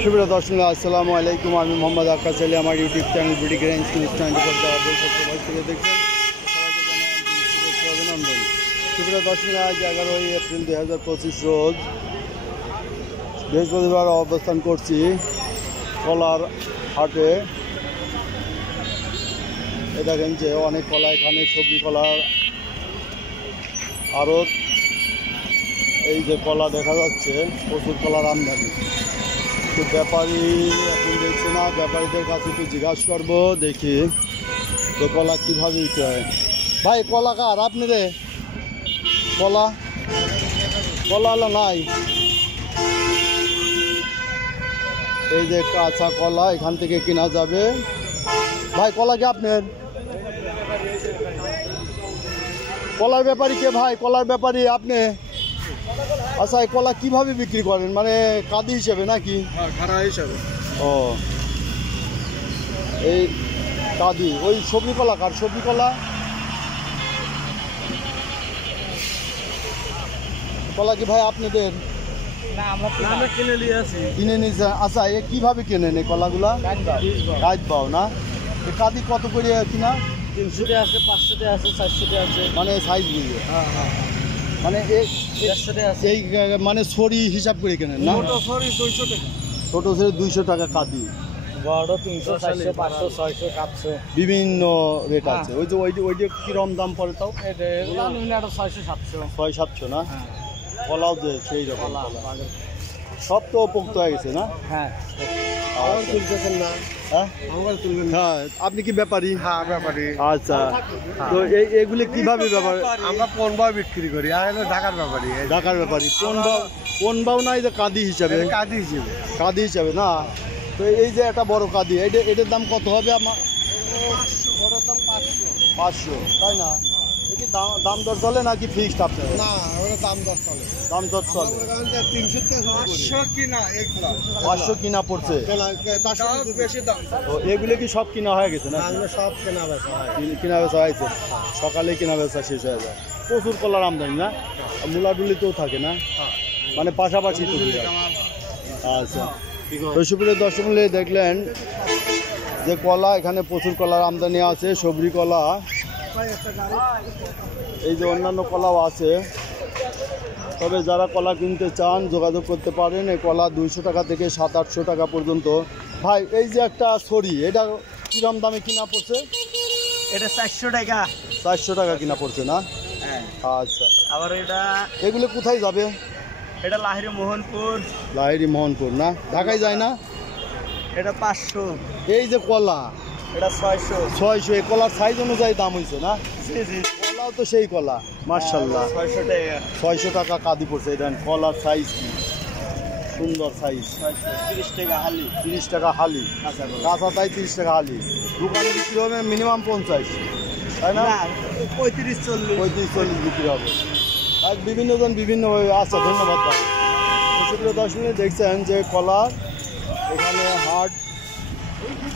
সুপ্রিয় দর্শক আসসালামু আলাইকুম। আমি মোহাম্মদ আক্কাস আলী, আমার YouTube channel BD Grange news 24 থেকে দেখছেন, সবাইকে জানাই অভিনন্দন। সুপ্রিয় দর্শক, আজ 11ই এপ্রিল 2025 রোজ বৃহস্পতিবার অবস্থান করছি কলার হাটে। দেখেন যে অনেক কলা, এখানে সবজি কলার আড়ত। এই যে কলা দেখা যাচ্ছে, প্রচুর কলার আমদানি। তো ব্যাপারী এখন দেখছে না, ব্যাপারীদের কাছে একটু জিজ্ঞাসা করবো, দেখি যে কলা কীভাবে বিক্রি হয়। ভাই কলা কার আপনি রে? কলা কলা নাই। এই যে কাঁচা কলা এখান থেকে কেনা যাবে। ভাই কলা কি আপনার? কলার ব্যাপারী কে ভাই? কলার ব্যাপারী আপনি? আচ্ছা, এই কলা কিভাবে বিক্রি করেন, মানে কাঁদি হিসেবে নাকি? খাড়া হিসাবে। ও, এই কাঁদি। ওই সবজি কলা কার? সবজি কলা কলা কি ভাই আপনাদের? না, আমরা কিনে নিয়ে আসি। কিনে নিয়েছে? আচ্ছা, এ কিভাবে কেনেন এই কলাগুলা? গাছ বাও না? এই কাঁদি কত করে কিনা? 300 আছে, 500 আছে, 400 আছে, মানে সাইজ বুঝে। হ্যাঁ, মানে 150 আছে। এই মানে ছড়ি হিসাব করে কেনেন না? ছোট সরি 200 টাকা, ছোট ছড়ি 200 টাকা কাঁদি, বড় 300, 400, 500, 600, 700 বিভিন্ন রেট আছে। ওই যে ওইটা কিরম দাম পড়ে তাও? এটা 600, 700। 600-700 না? কলাও যে সেই রকম সব তো পোক্ত হয়ে গেছে না? হ্যাঁ, তুলতেছেন না? হ্যাঁ, আপনি কি ব্যাপারী? হ্যাঁ, ব্যাপারী। আচ্ছা, তো এগুলি কিভাবে ব্যাপার? আমরা পনবা বিক্রি করি, আর হলো ঢাকার ব্যাপারী। ঢাকার ব্যাপারী কোনবাও নাই যে কাঁদি হিসাবে? কাঁদি হিসেবে। কাঁদি হিসাবে না? তো এই যে একটা বড় কাঁদি, এটার দাম কত হবে আমার? 500, তাই না? কি দাম দর চলে নাকি ফিক্সড আপনার? না, ওরা দাম দর চলে। দাম দর চলে। 500 কিনা পড়ছে। বেশি দাম। তো এগুলো কি সব কিনা হয়ে গেছে না? সব কেনা বেচা হয়। কিনা বেচা হয়েছে, সকালে কিনা বেচা শেষ হয়ে যায়। প্রচুর কলার আমদানি না? মুলাডুলিতেও থাকে না, মানে পাশাপাশি তো। আচ্ছা, তো সুপ্রিয় দর্শক মূল্যে দেখলেন যে কলা, এখানে প্রচুর কলার আমদানি আছে, সবজি কলা। এই যে অন্যান্য কলাও আছে। তবে যারা কলা কিনতে চান যোগাযোগ করতে পারেন। এই কলা 200 টাকা থেকে 700-800 টাকা পর্যন্ত। ভাই এই যে একটা ছড়ি, এটা কিরম দামে কিনা পড়ছে? এটা 400 টাকা। 400 টাকা কিনা পড়ছে না? আচ্ছা, আবার এটা এগুলো কোথায় যাবে? এটা লাহিরি মোহনপুর। লাহিরি মোহনপুর না? ঢাকায় যায় না? এটা 500। এই যে কলা, এটা 600। এই কলার সাইজ অনুযায়ী দাম হয়েছে না? জি জি, কলাও তো সেই কলা, মাশাআল্লাহ। 600 টাকা। 600 টাকা কাঁদি পড়ছে। এটা কলার সাইজ কি সুন্দর সাইজ। 30 টাকা হালি। 30 টাকা হালি কাঁচা, তাই 30 টাকা হালি। দোকানে বিক্রি হবে মিনিমাম 50, তাই না? 35-40 বিক্রি হবে। আর বিভিন্নজন বিভিন্নভাবে। আচ্ছা, ধন্যবাদ ভাই। সুপ্রিয় দর্শক, দেখছেন যে কলার এখানে হাট,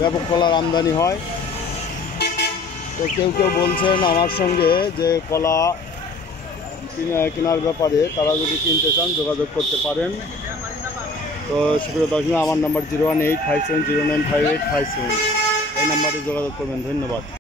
ব্যাপক কলার আমদানি হয়। তো কেউ কেউ বলছেন আমার সঙ্গে যে কলা কেনার ব্যাপারে, তারা যদি কিনতে চান যোগাযোগ করতে পারেন। তো সুপ্রিয় দর্শক, আমার নাম্বার 01857095857, এই নাম্বারে যোগাযোগ করবেন। ধন্যবাদ।